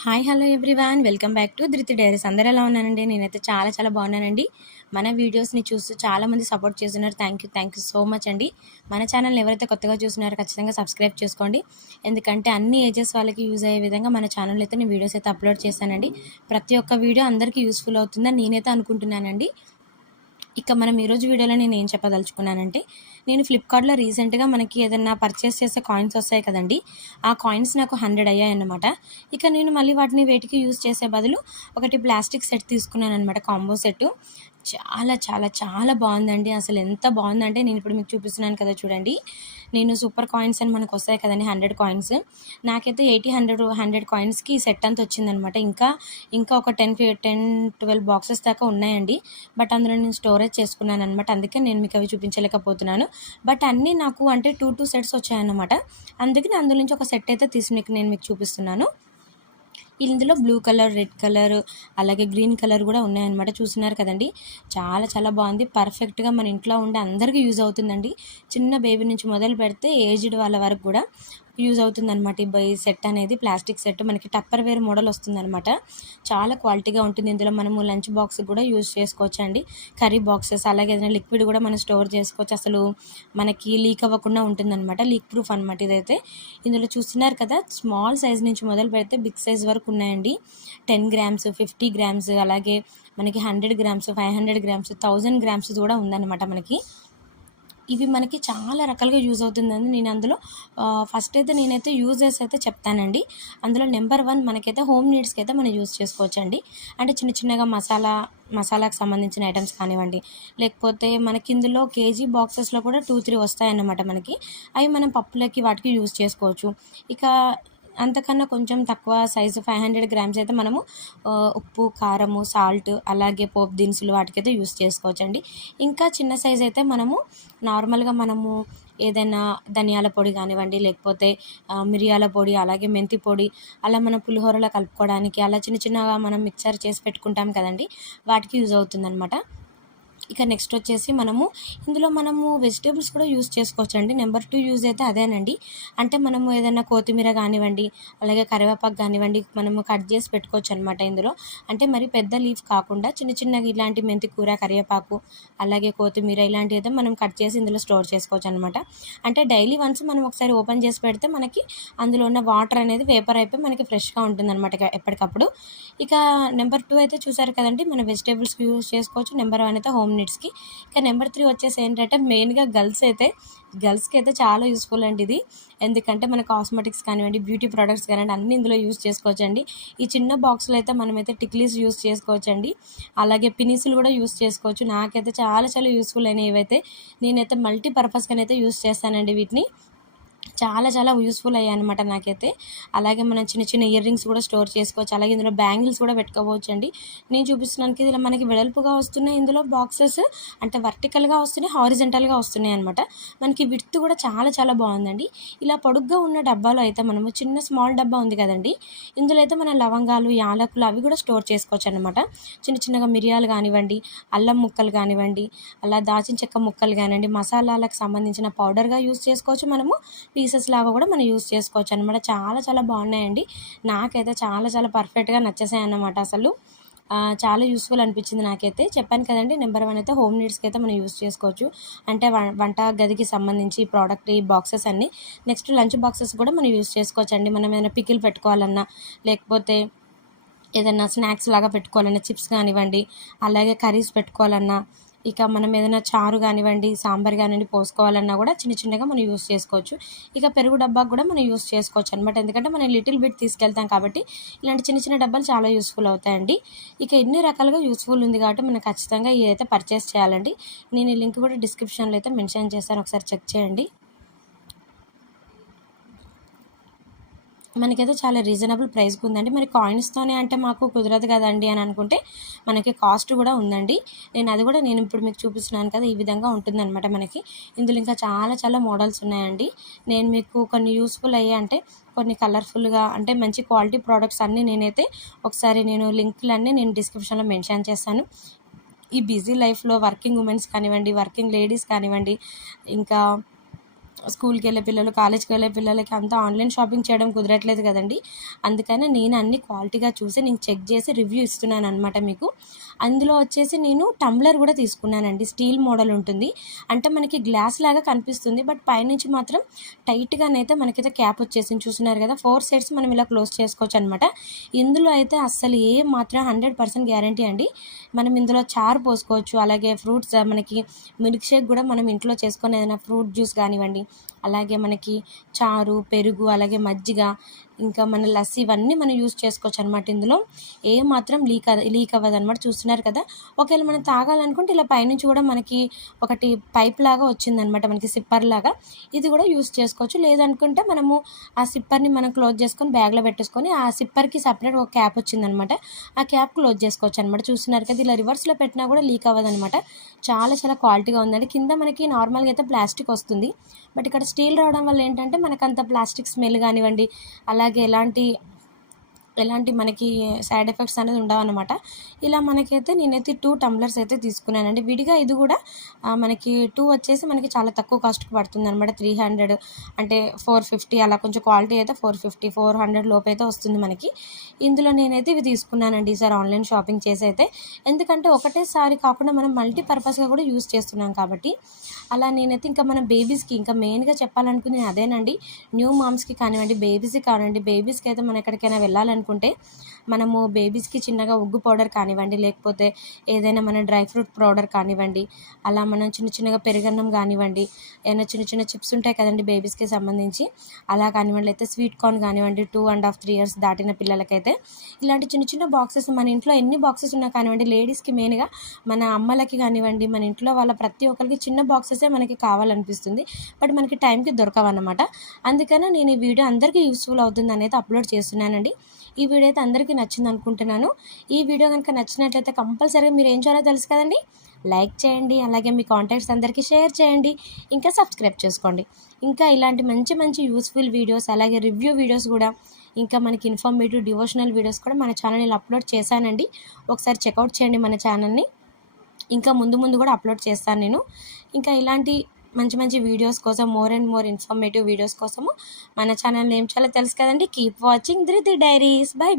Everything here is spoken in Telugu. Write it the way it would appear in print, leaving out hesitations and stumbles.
Hi hello everyone welcome back to ధృతి డైరీస్. అందరూ ఎలా ఉన్నానండి? నేనైతే చాలా బాగున్నానండి. మన వీడియోస్ని చూస్తూ చాలామంది సపోర్ట్ చేస్తున్నారు. థ్యాంక్ యూ సో మచ్ అండి. మన ఛానల్ని ఎవరైతే కొత్తగా చూస్తున్నారో ఖచ్చితంగా సబ్స్క్రైబ్ చేసుకోండి. ఎందుకంటే అన్ని ఏజెస్ వాళ్ళకి యూజ్ అయ్యే విధంగా మన ఛానల్ అయితే నేను వీడియోస్ అయితే అప్లోడ్ చేశానండి. ప్రతి ఒక్క వీడియో అందరికీ యూస్ఫుల్ అవుతుందని నేనైతే అనుకుంటున్నానండి. ఇక మనం ఈరోజు వీడియోలో నేను ఏం చెప్పదలుచుకున్నానంటే, నేను ఫ్లిప్కార్ట్లో రీసెంట్గా మనకి ఏదైనా పర్చేస్ చేసే కాయిన్స్ వస్తాయి కదండి, ఆ కాయిన్స్ నాకు 100 అయ్యాయన్నమాట. ఇక నేను మళ్ళీ వాటిని వేటికి యూజ్ చేసే బదులు ఒకటి ప్లాస్టిక్ సెట్ తీసుకున్నాను అనమాట, కాంబో సెట్. చాలా బాగుందండి. అసలు ఎంత బాగుందంటే, నేను ఇప్పుడు మీకు చూపిస్తున్నాను కదా చూడండి. నేను సూపర్ కాయిన్స్ అని మనకు వస్తాయి కదండి, 100 కాయిన్స్. నాకైతే 100 కాయిన్స్కి ఈ సెట్ అంతా వచ్చిందనమాట. ఇంకా ఒక 10-12 బాక్సెస్ దాకా ఉన్నాయండి. బట్ అందులో నేను స్టోరేజ్ చేసుకున్నాను అనమాట. అందుకే నేను మీకు అవి చూపించలేకపోతున్నాను. బట్ అన్నీ నాకు అంటే 2 సెట్స్ వచ్చాయన్నమాట. అందుకని అందులో నుంచి ఒక సెట్ అయితే తీసి నేను మీకు చూపిస్తున్నాను. ఇందులో బ్లూ కలర్, రెడ్ కలర్, అలాగే గ్రీన్ కలర్ కూడా ఉన్నాయన్నమాట. చూస్తున్నారు కదండి, చాలా బాగుంది. పర్ఫెక్ట్గా మన ఇంట్లో ఉండే అందరికీ యూజ్ అవుతుందండి. చిన్న బేబీ నుంచి మొదలు పెడితే ఏజ్డ్ వాళ్ళ వరకు కూడా యూజ్ అవుతుందన్నమాట. ఈ సెట్ అనేది ప్లాస్టిక్ సెట్ మనకి టప్పర్ వేర్ మోడల్ వస్తుందన్నమాట. చాలా క్వాలిటీగా ఉంటుంది. ఇందులో మనము లంచ్ బాక్స్ కూడా యూజ్ చేసుకోవచ్చు అండి. కర్రీ బాక్సెస్, అలాగే ఏదైనా లిక్విడ్ కూడా మనం స్టోర్ చేసుకోవచ్చు. అసలు మనకి లీక్ అవ్వకుండా ఉంటుందన్నమాట. లీక్ ప్రూఫ్ అనమాట ఇదైతే. ఇందులో చూస్తున్నారు కదా, స్మాల్ సైజ్ నుంచి మొదలు పెడితే బిగ్ సైజ్ వరకు ఉన్నాయండి. 10 గ్రామ్స్, 50 గ్రామ్స్, అలాగే మనకి 100 గ్రామ్స్, 500 గ్రామ్స్, 1000 గ్రామ్స్ కూడా ఉందన్నమాట మనకి. ఇవి మనకి చాలా రకాలుగా యూజ్ అవుతుందని నేను అందులో ఫస్ట్ అయితే నేనైతే యూజెస్ అయితే చెప్తానండి. అందులో నెంబర్ 1 మనకైతే హోమ్ నీడ్స్కి అయితే మనం యూజ్ చేసుకోవచ్చండి. అంటే చిన్నగా మసాలాకు సంబంధించిన ఐటమ్స్ కానివ్వండి, లేకపోతే మనకి ఇందులో కేజీ బాక్సెస్లో కూడా 2-3 వస్తాయన్నమాట మనకి. అవి మనం పప్పులకి వాటికి యూజ్ చేసుకోవచ్చు. ఇక అంతకన్నా కొంచెం తక్కువ సైజు 500 గ్రామ్స్ అయితే మనము ఉప్పు, కారము, సాల్ట్, అలాగే పోపు దినుసులు వాటికైతే యూస్ చేసుకోవచ్చండి. ఇంకా చిన్న సైజ్ అయితే మనము నార్మల్గా మనము ఏదైనా ధనియాల పొడి కానివ్వండి, లేకపోతే మిరియాల పొడి, అలాగే మెంతి పొడి, అలా మనం పులిహోరలో కలుపుకోవడానికి అలా చిన్నగా మనం మిక్చర్ చేసి పెట్టుకుంటాం కదండి, వాటికి యూజ్ అవుతుందన్నమాట. ఇక నెక్స్ట్ వచ్చేసి ఇందులో మనము వెజిటేబుల్స్ కూడా యూజ్ చేసుకోవచ్చండి. నెంబర్ 2 యూజ్ అయితే అదేనండి. అంటే మనము ఏదైనా కొత్తిమీర కానివ్వండి, అలాగే కరివేపాకు కానివ్వండి, మనము కట్ చేసి పెట్టుకోవచ్చు అనమాట ఇందులో. అంటే మరి పెద్ద లీఫ్ కాకుండా చిన్నగా ఇలాంటి మెంతి కూర, కరివేపాకు, అలాగే కొత్తిమీర ఇలాంటివి అయితే మనం కట్ చేసి ఇందులో స్టోర్ చేసుకోవచ్చు అనమాట. అంటే డైలీ వన్స్ మనం ఒకసారి ఓపెన్ చేసి పెడితే మనకి అందులో ఉన్న వాటర్ అనేది వేపర్ అయిపోయి మనకి ఫ్రెష్గా ఉంటుందన్నమాట ఎప్పటికప్పుడు. ఇక నెంబర్ 2 అయితే చూసారు కదండి, మన వెజిటేబుల్స్కి యూజ్ చేసుకోవచ్చు. నెంబర్ 1 అయితే హోమ్ నీడ్స్కి. ఇక నెంబర్ 3 వచ్చేసి ఏంటంటే, మెయిన్గా గర్ల్స్కి అయితే చాలా యూస్ఫుల్ అండి ఇది. ఎందుకంటే మన కాస్మెటిక్స్ కానివ్వండి, బ్యూటీ ప్రొడక్ట్స్ కానివ్వండి, అన్నీ ఇందులో యూజ్ చేసుకోవచ్చండి. ఈ చిన్న బాక్స్లో అయితే మనమైతే టిక్లీస్ యూజ్ చేసుకోవచ్చండి. అలాగే పినీసులు కూడా యూజ్ చేసుకోవచ్చు. నాకైతే చాలా యూస్ఫుల్ అయినాయి ఇవైతే. నేనైతే మల్టీపర్పస్గానైతే యూజ్ చేస్తానండి వీటిని. చాలా యూస్ఫుల్ అయ్యాయి అనమాట నాకైతే. అలాగే మనం చిన్న ఇయర్ రింగ్స్ కూడా స్టోర్ చేసుకోవచ్చు. అలాగే ఇందులో బ్యాంగిల్స్ కూడా పెట్టుకోవచ్చు అండి. నేను చూపిస్తున్నానికి ఇలా మనకి వెడల్పుగా వస్తున్నాయి ఇందులో బాక్సెస్, అంటే వర్టికల్గా వస్తున్నాయి, హారిజెంటల్గా వస్తున్నాయి అనమాట. మనకి విడ్త్ కూడా చాలా బాగుందండి. ఇలా పొడుగ్గా ఉన్న డబ్బాలో అయితే మనము స్మాల్ డబ్బా ఉంది కదండి, ఇందులో అయితే మన లవంగాలు, యాలకులు అవి కూడా స్టోర్ చేసుకోవచ్చు అనమాట. చిన్నగా మిరియాలు కానివ్వండి, అల్లం ముక్కలు కానివ్వండి, అలా దాచిన చెక్క ముక్కలు కానివ్వండి, మసాలాలకు సంబంధించిన పౌడర్గా యూజ్ చేసుకోవచ్చు. మనము పీసెస్ లాగా కూడా మనం యూజ్ చేసుకోవచ్చు అనమాట. చాలా బాగున్నాయండి. నాకైతే చాలా పర్ఫెక్ట్గా నచ్చేసాయి అన్నమాట. అసలు చాలా యూస్ఫుల్ అనిపించింది నాకైతే. చెప్పాను కదండి, నెంబర్ 1 అయితే హోమ్ నీడ్స్కి అయితే మనం యూజ్ చేసుకోవచ్చు. అంటే వంట గదికి సంబంధించి ప్రోడక్ట్ ఈ బాక్సెస్ అన్నీ. నెక్స్ట్ లంచ్ బాక్సెస్ కూడా మనం యూజ్ చేసుకోవచ్చు అండి. మనం ఏదైనా పికిల్ పెట్టుకోవాలన్నా, లేకపోతే ఏదైనా స్నాక్స్ లాగా పెట్టుకోవాలన్నా, చిప్స్ కానివ్వండి, అలాగే కర్రీస్ పెట్టుకోవాలన్నా, ఇక మనం ఏదైనా చారు కానివ్వండి, సాంబార్ కానివ్వండి పోసుకోవాలన్నా కూడా చిన్నగా మనం యూజ్ చేసుకోవచ్చు. ఇక పెరుగు డబ్బాకు కూడా మనం యూజ్ చేసుకోవచ్చు అనమాట. ఎందుకంటే మనం లిటిల్ బిట్ తీసుకెళ్తాం కాబట్టి ఇలాంటి చిన్న డబ్బాలు చాలా యూస్ఫుల్ అవుతాయండి. ఇక ఎన్ని రకాలుగా యూస్ఫుల్ ఉంది కాబట్టి మనం ఖచ్చితంగా ఇదైతే పర్చేస్ చేయాలండి. నేను ఈ లింక్ కూడా డిస్క్రిప్షన్లో అయితే మెన్షన్ చేస్తాను, ఒకసారి చెక్ చేయండి. మనకైతే చాలా రీజనబుల్ ప్రైస్కి ఉందండి. మరి కాయిన్స్తోనే అంటే మాకు కుదరదు కదండి అని అనుకుంటే మనకి కాస్ట్ కూడా ఉందండి. నేను ఇప్పుడు మీకు చూపిస్తున్నాను కదా, ఈ విధంగా ఉంటుందన్నమాట మనకి. ఇందులో ఇంకా చాలా మోడల్స్ ఉన్నాయండి. నేను మీకు కొన్ని యూస్ఫుల్ అయ్యాయి, అంటే కొన్ని కలర్ఫుల్గా, అంటే మంచి క్వాలిటీ ప్రోడక్ట్స్ అన్నీ నేనైతే ఒకసారి లింకులన్నీ నేను డిస్క్రిప్షన్లో మెన్షన్ చేస్తాను. ఈ బిజీ లైఫ్లో వర్కింగ్ ఉమెన్స్ కానివ్వండి, వర్కింగ్ లేడీస్ కానివ్వండి, ఇంకా స్కూల్కి వెళ్ళే పిల్లలు, కాలేజ్కి వెళ్ళే పిల్లలకి అంతా ఆన్లైన్ షాపింగ్ చేయడం కుదరట్లేదు కదండి. అందుకని నేను అన్ని క్వాలిటీగా చూసి నేను చెక్ చేసి రివ్యూ ఇస్తున్నాను అనమాట మీకు. అందులో వచ్చేసి నేను టంబ్లర్ కూడా తీసుకున్నానండి. స్టీల్ మోడల్ ఉంటుంది, అంటే మనకి గ్లాస్ లాగా కనిపిస్తుంది, బట్ పైనుంచి మాత్రం టైట్గానైతే మనకైతే క్యాప్ వచ్చేసింది. చూస్తున్నారు కదా, 4 సైడ్స్ మనం ఇలా క్లోజ్ చేసుకోవచ్చు అనమాట. ఇందులో అయితే అస్సలు ఏ మాత్రం 100% గ్యారంటీ అండి. మనం ఇందులో చారు పోసుకోవచ్చు, అలాగే ఫ్రూట్స్ మనకి మిల్క్ షేక్ కూడా మనం ఇంట్లో చేసుకొని ఏదైనా ఫ్రూట్ జ్యూస్ కానివ్వండి, అలాగే మనకి చారు, పెరుగు, అలాగే మజ్జిగ, ఇంకా మన లస్సీ ఇవన్నీ మనం యూస్ చేసుకోవచ్చు అనమాట. ఇందులో ఏ మాత్రం లీక్ అవ్వదు అనమాట. చూస్తున్నారు కదా, ఒకవేళ మనం తాగాలనుకుంటే ఇలా పైనుంచి కూడా మనకి ఒకటి పైప్ లాగా వచ్చిందనమాట, మనకి సిప్పర్ లాగా. ఇది కూడా యూస్ చేసుకోవచ్చు. లేదనుకుంటే మనము ఆ సిప్పర్ని మనం క్లోజ్ చేసుకొని బ్యాగ్లో పెట్టేసుకొని ఆ సిప్పర్కి సపరేట్ ఒక క్యాప్ వచ్చిందనమాట, ఆ క్యాప్ క్లోజ్ చేసుకోవచ్చు అనమాట. చూస్తున్నారు కదా, ఇలా రివర్స్లో పెట్టినా కూడా లీక్ అవ్వదు అనమాట. చాలా చాలా క్వాలిటీగా ఉందండి. కింద మనకి నార్మల్గా అయితే ప్లాస్టిక్ వస్తుంది, బట్ ఇక్కడ స్టీల్ రావడం వల్ల ఏంటంటే మనకు అంత ప్లాస్టిక్ స్మెల్ కానివ్వండి, అలాగే ఎలాంటి మనకి సైడ్ ఎఫెక్ట్స్ అనేది ఉండవన్నమాట. ఇలా మనకైతే నేనైతే 2 టంబ్లర్స్ అయితే తీసుకున్నానండి విడిగా. ఇది కూడా మనకి 2 వచ్చేసి మనకి చాలా తక్కువ కాస్ట్కి పడుతుంది అనమాట. 300 అంటే 450 అలా, కొంచెం క్వాలిటీ అయితే 450 400 లోపు అయితే వస్తుంది మనకి. ఇందులో నేనైతే ఇవి తీసుకున్నానండి ఈసారి ఆన్లైన్ షాపింగ్ చేసి అయితే. ఎందుకంటే ఒకటేసారి కాకుండా మనం మల్టీపర్పస్గా కూడా యూస్ చేస్తున్నాం కాబట్టి. అలా నేనైతే ఇంకా మన బేబీస్కి ఇంకా మెయిన్గా చెప్పాలనుకుంది అదేనండి. న్యూ మామ్స్కి కానివ్వండి, బేబీస్కి కానివ్వండి, బేబీస్కి అయితే మనం ఎక్కడికైనా వెళ్ళాలనుకుంటే మనము బేబీస్కి చిన్నగా ఉగ్గు పౌడర్ కానివ్వండి, లేకపోతే ఏదైనా మన డ్రై ఫ్రూట్ పౌడర్ కానివ్వండి, అలా మనం చిన్నగా పెరుగన్నం కానివ్వండి, ఏదైనా చిన్న చిప్స్ ఉంటాయి కదండి బేబీస్కి సంబంధించి, అలా కానివ్వండి, అయితే స్వీట్ కార్న్ కానివ్వండి 2.5 3 years దాటిన పిల్లలకైతే ఇలాంటి చిన్న బాక్సెస్ మన ఇంట్లో ఎన్ని బాక్సెస్ ఉన్నా కానివ్వండి, లేడీస్కి మెయిన్గా మన అమ్మలకి కానివ్వండి, మన ఇంట్లో వాళ్ళ ప్రతి ఒక్కరికి చిన్న బాక్సెసే మనకి కావాలనిపిస్తుంది, బట్ మనకి టైంకి దొరకవన్నమాట. అందుకనే నేను ఈ వీడియో అందరికీ యూస్ఫుల్ అవుతుంది అనేది అప్లోడ్ చేస్తున్నానండి. ఈ వీడియో అయితే అందరికీ నచ్చింది అనుకుంటున్నాను. ఈ వీడియో కనుక నచ్చినట్లయితే కంపల్సరీగా మీరు ఏం చేయాలో తెలుసు కదండి, లైక్ చేయండి, అలాగే మీ కాంటాక్ట్స్ అందరికీ షేర్ చేయండి, ఇంకా సబ్స్క్రైబ్ చేసుకోండి. ఇంకా ఇలాంటి మంచి యూస్ఫుల్ వీడియోస్, అలాగే రివ్యూ వీడియోస్ కూడా, ఇంకా మనకి ఇన్ఫర్మేటివ్ డివోషనల్ వీడియోస్ కూడా మన ఛానల్ అప్లోడ్ చేశానండి. ఒకసారి చెక్అవుట్ చేయండి మన ఛానల్ని. ఇంకా ముందు కూడా అప్లోడ్ చేస్తాను నేను. ఇంకా ఇలాంటి మంచి వీడియోస్ కోసం, more and more informative videos కోసము మన ఛానల్ ఏం చేయాలో తెలుసు కదండి. కీప్ వాచింగ్ ధృతి డైరీస్. బై.